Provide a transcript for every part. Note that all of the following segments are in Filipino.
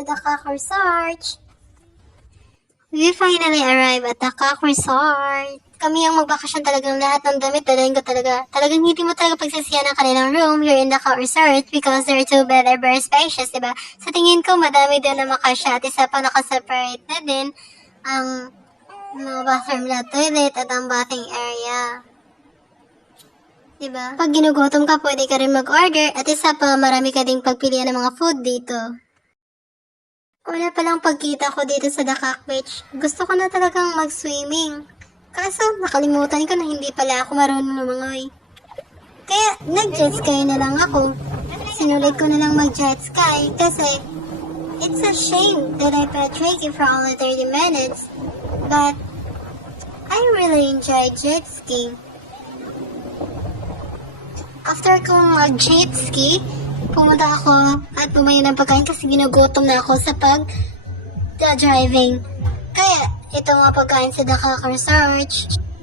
to the Cock Resort. We finally arrived at the Cock Resort. Kami ang magbakasyon, talagang lahat ng damit, dalahin ko talaga. Talagang hindi mo talaga pagsisiyan ang kanilang room here in the Cock Resort because they're two bed, they're very spacious, diba? Sa tingin ko, madami din na makasya at isa pa nakaseparate na din ang mga bathroom na toilet at ang bathing area. Diba? Pag ginugutom ka, pwede ka rin mag-order at isa pa, marami ka ding pagpilian ng mga food dito. Wala palang pagkita ko dito sa The Cock Beach. Gusto ko na talagang mag-swimming. Kaso, nakalimutan ko na hindi pala ako marunong lumangoy. Kaya, nag-jet ski na lang ako. Sinulit ko na lang mag-jet ski kasi it's a shame that I patrick you for only 30 minutes. But, I really enjoy jet skiing. After kong mag-jet ski, pumunta ako at bumili ng pagkain kasi ginugutom na ako sa pag-driving. Kaya, ito mga pagkain sa The Cock Resort.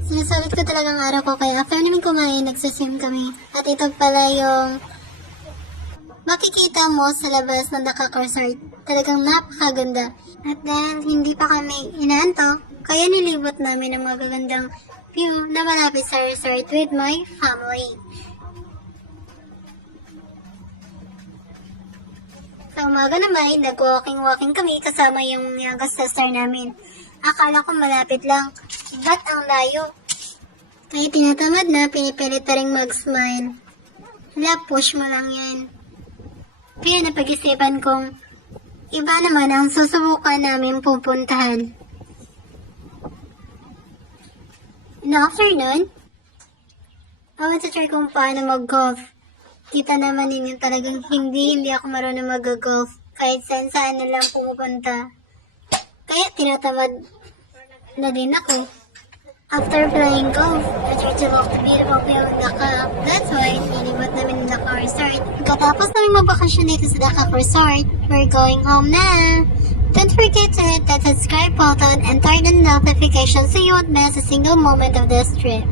Sinasalit ko talagang araw ko kaya after namin kumain, nagsaswim kami. At ito pala yung makikita mo sa labas ng The Cock Resort. Talagang napakaganda. At dahil hindi pa kami inaantok, kaya nilibot namin ang magagandang view na malapit sa resort with my family. Sa umaga naman, nag-walking kami kasama yung younger sister namin. Akala ko malapit lang, but ang layo. Kaya tinatamad na, pinipilit na rin mag-smile. Hala, push mo lang yan. Kaya napag-isipan kong iba naman ang susubukan namin pupuntahan. In the afternoon, I want to try kung paano mag-golf. Kita naman ninyo talagang hindi ako marunong mag-golf kahit saan na lang pumupunta. Kaya tinatamad na din ako. After playing golf, I tried to walk the beautiful view of the Cock. That's why nilibot namin ng The Cock Resort. Katapos namin magbakasyon dito sa The Cock Resort, we're going home na. Don't forget to hit that subscribe button and turn on notifications so you won't miss a single moment of this trip.